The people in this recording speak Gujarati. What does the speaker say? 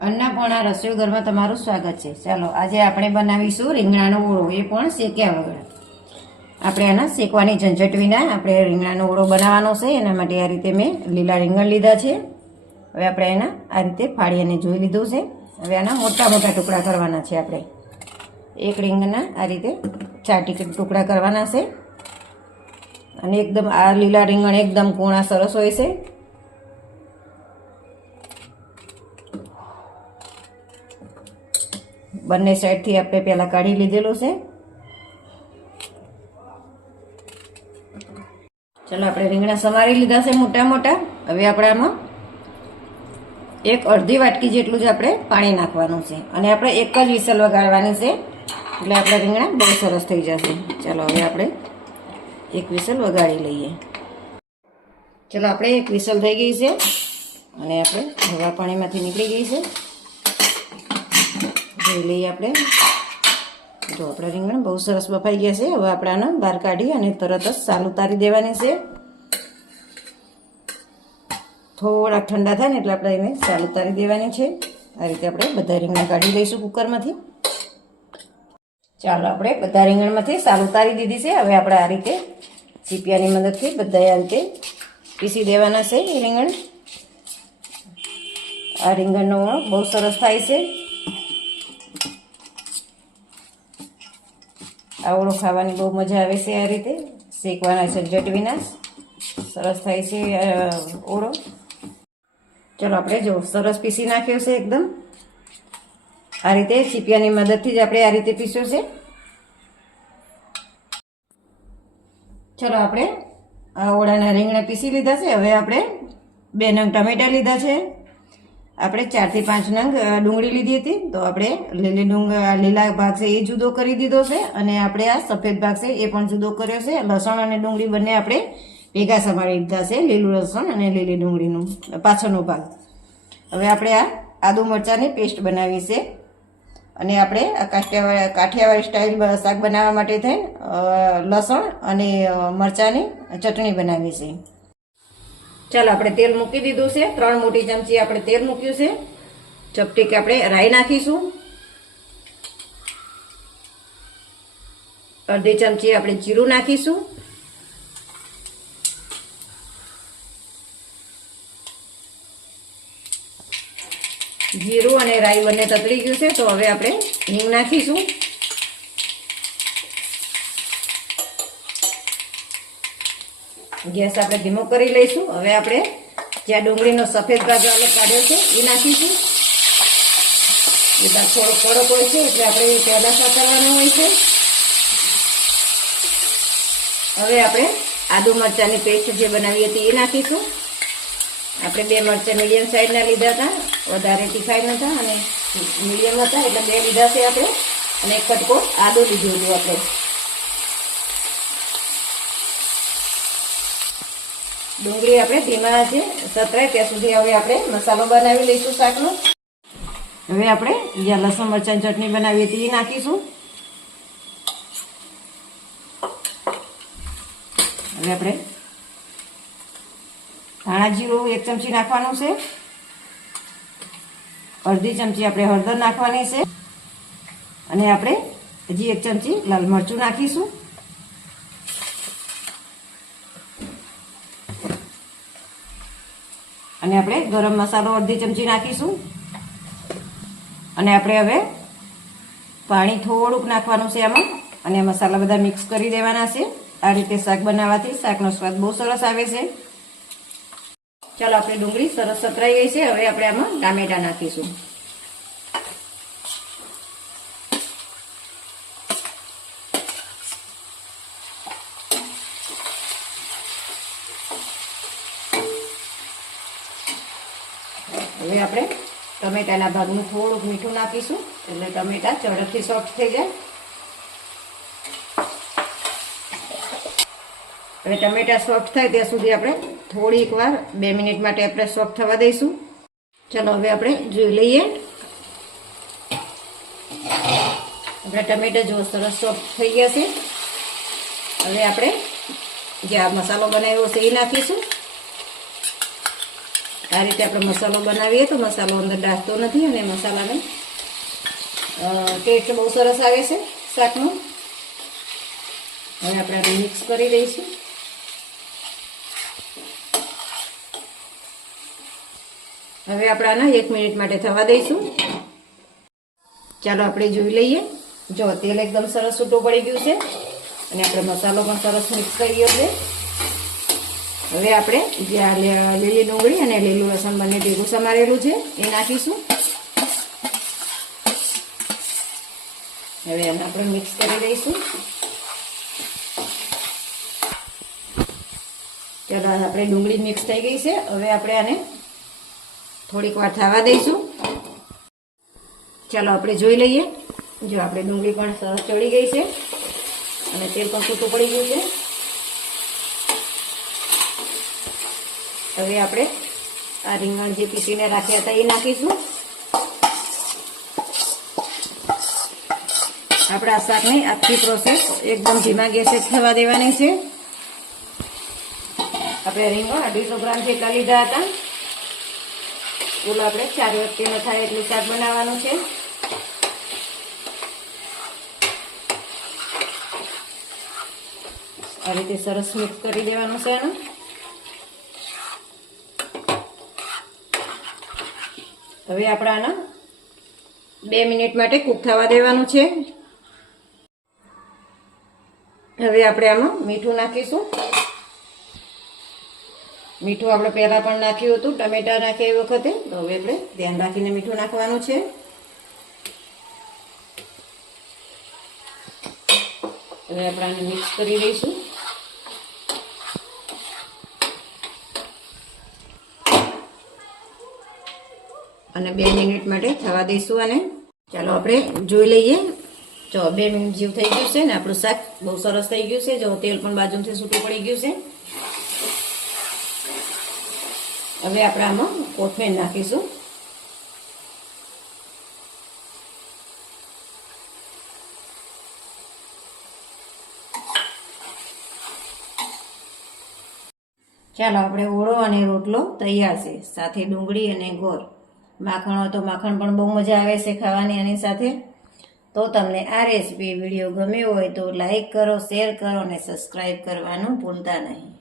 અન્નપૂર્ણા રસોઈ ઘરમાં તમારું સ્વાગત છે। ચાલો આજે આપણે બનાવીશું રીંગણાનો ઓળો, એ પણ શેક્યા વગર। આપણે આના શેકવાની ઝંઝટ વિના આપણે રીંગણાનો ઓળો બનાવવાનો છે। એના માટે આ રીતે મેં લીલા રીંગણ લીધા છે। હવે આપણે એના આ રીતે ફાડી અને જોઈ લીધું છે। હવે આના મોટા મોટા ટુકડા કરવાના છે। આપણે એક રીંગણના આ રીતે 4 ટુકડા કરવાના છે અને એકદમ આ લીલા રીંગણ એકદમ કૂણા સરસ હોય છે। બંને સાઈડથી આપણે પહેલા કાઢી લીધેલું છે। ચાલો આપણે રીંગણા સમારી લીધા છે મોટા મોટા। હવે આપણે આમાં એક અડધી વાટકી જેટલું જ આપણે પાણી નાખવાનું છે અને આપણે એક જ વિસલ વગાડવાની છે, એટલે આપણે રીંગણા બહુ સરસ થઈ જશે। ચાલો હવે આપણે એક વિસલ વગાડી લઈએ। ચાલો આપણે એક વિસલ થઈ ગઈ છે અને આપણે હવા પાણીમાંથી નીકળી ગઈ છે। જોઈ લઈએ આપણે, જો આપણા રીંગણ બહુ સરસ બફાઈ ગયા છે। હવે આપણે આને બહાર કાઢી અને તરત જ સાલ ઉતારી દેવાની છે। થોડા ઠંડા થાય ને એટલે આપણે એને સાલ ઉતારી દેવાની છે। આ રીતે આપણે બધા રીંગણ કાઢી લઈશું કુકરમાંથી। ચાલો આપણે બધા રીંગણમાંથી સાલ ઉતારી દીધી છે। હવે આપણે આ રીતે ચીપિયાની મદદથી બધા આ રીતે પીસી દેવાના છે રીંગણ। આ રીંગણનો ઓળો બહુ સરસ થાય છે। આ ઓળો ખાવાની બહુ મજા આવે છે। આ રીતે શેકવાના ઝંઝટ વિના સરસ થાય છે ઓળો। ચલો આપણે જો સરસ પીસી નાખ્યો છે એકદમ। આ રીતે ચીપિયાની મદદથી જ આપણે આ રીતે પીસ્યો છે। ચલો આપણે આ ઓળાના રીંગણા પીસી લીધા છે। હવે આપણે 2 નંગ ટમેટા લીધા છે। આપણે 4 થી 5 નંગ ડુંગળી લીધી હતી, તો આપણે લીલા ભાગ છે એ જુદો કરી દીધો છે અને આપણે આ સફેદ ભાગ છે એ પણ જુદો કર્યો છે। લસણ અને ડુંગળી બંને આપણે ભેગા સમારી લીધા છે, લીલું લસણ અને લીલી ડુંગળીનું પાછળનો ભાગ। હવે આપણે આ આદુ મરચાંની પેસ્ટ બનાવી છે અને આપણે આ કાઠિયાવાડી સ્ટાઇલ શાક બનાવવા માટે થઈને લસણ અને મરચાંની ચટણી બનાવી છે। ચાલો આપણે તેલ મૂકી દીધું છે। 3 મોટી ચમચી આપણે તેલ મૂક્યું છે। ચપટીક આપણે રાઈ નાખીશું। અડધી ચમચી આપણે જીરું નાખીશું। જીરું અને રાઈ બંને તતળી ગયું છે, તો હવે આપણે હિંગ નાખીશું। ગેસ આપણે ધીમો કરી લઈશું। હવે આપણે જ્યાં ડુંગળીનો સફેદ ભાગ અલગ કાઢ્યો છે એ નાખીશું। એ ભાગ થોડો કડક હોય છે એટલે આપણે પહેલા સાતરવાનો હોય છે। હવે આપણે આદુ મરચાંની પેસ્ટ જે બનાવી હતી એ નાખીશું। આપણે 2 મરચાં મીડિયમ સાઈઝના લીધા હતા, વધારે તીખાઈ નહોતા અને મીડિયમ હતા એટલે 2 લીધા છે આપણે, અને એક કટકો આદુ લીધું હતું આપણે। ડુંગળી આપણે ધીમા છે સતરાય ત્યાં સુધી હવે આપણે મસાલો બનાવી લઈશું શાકનો। હવે આપણે જ્યાં લસણ મરચાંની ચટણી બનાવી હતી એ નાખીશું। હવે આપણે ધાણા જીરું 1 ચમચી નાખવાનું છે। અડધી ચમચી આપણે હળદર નાખવાની છે અને આપણે હજી 1 ચમચી લાલ મરચું નાખીશું। અને આપણે ગરમ મસાલો અડધી ચમચી નાખીશું અને આપણે હવે પાણી થોડુંક નાખવાનું છે આમાં અને મસાલા બધા મિક્સ કરી દેવાના છે। આ રીતે શાક બનાવવાથી શાકનો સ્વાદ બહુ સરસ આવે છે। ચાલો આપણે ડુંગળી સરસ સતરાઈ ગઈ છે। હવે આપણે આમાં ટામેટા નાખીશું। હવે આપણે ટમેટાના ભાગનું થોડુંક મીઠું નાખીશું એટલે ટમેટા ઝડપથી સોફ્ટ થઈ જાય। હવે ટમેટા સોફ્ટ થાય ત્યાં સુધી આપણે થોડીક વાર 2 મિનિટ માટે આપણે સોફ્ટ થવા દઈશું। ચાલો હવે આપણે જોઈ લઈએ, આપણા ટમેટા જો સરસ સોફ્ટ થઈ ગયા છે। હવે આપણે જે આ મસાલો બનાવ્યો છે એ નાખીશું। આ રીતે આપણે મસાલો બનાવીએ તો મસાલો અંદર ડાળતો નથી અને મસાલાનો ટેસ્ટ બહુ સરસ આવે છે શાકનો. હવે આપણે આને મિક્સ કરી દઈશું. હવે આપણે આને 1 મિનિટ માટે થવા દઈશું. ચાલો આપણે જોઈ લઈએ. જો તેલ એકદમ સરસ છૂટું પડી ગયું છે અને આપણે મસાલો પણ સરસ મિક્સ કરી ગયો છે. હવે આપણે જે લીલી ડુંગળી અને લીલું લસણ બંને ભેગું સમારેલું છે એ નાખીશું. હવે આને આપણે મિક્સ કરી દઈશું. ચાલો આપણે ડુંગળી મિક્સ થઈ ગઈ છે. હવે આપણે આને થોડીક વાર થવા દઈશું. ચાલો આપણે જોઈ લઈએ. જો આપણે ડુંગળી પણ સરસ ચડી ગઈ છે અને તેલ પણ છૂટું પડી ગયું છે. હવે આપણે આ રીંગણ જે પીસીને રાખ્યા હતા એ નાખીશું. આપણે આ શાકની આખી પ્રોસેસ એકદમ ધીમા ગેસે થવા દેવાની છે. આપણે રીંગણ 250 ગ્રામ જેટલા લીધા હતા. કુલ આપણે 4 વ્યક્તિનો થાય એટલું શાક બનાવવાનું છે. આ રીતે સરસ મિક્સ કરી દેવાનું છે આનું. હવે આપણે આને 2 મિનિટ માટે કૂક થવા દેવાનું છે. હવે આપણે આમાં મીઠું નાખીશું. મીઠું આપણે પહેલાં પણ નાખ્યું હતું ટમેટા નાખ્યા એ વખતે, તો હવે આપણે ધ્યાન રાખીને મીઠું નાખવાનું છે. હવે આપણે આને મિક્સ કરી દઈશું. અને 2 મિનિટ માટે થવા દઈશું આને. ચાલો આપણે જોઈ લઈએ. જો 2 મિનિટ જેવું થઈ ગયું છે ને આપણું શાક બહુ સરસ થઈ ગયું છે. જો તેલ પણ બાજુથી છૂટું પડી ગયું છે. હવે આપણે આમાં કોથમીર નાખીશું. ચાલો આપણે ઓળો અને રોટલો તૈયાર છે, સાથે ડુંગળી અને ગોળ. માખણ હોય તો માખણ પણ બહુ મજા આવે છે ખાવાની આની સાથે. તો તમને આ રેસીપી વિડીયો ગમ્યો હોય તો લાઈક કરો, શેર કરો અને સબસ્ક્રાઈબ કરવાનું ભૂલતા નહીં.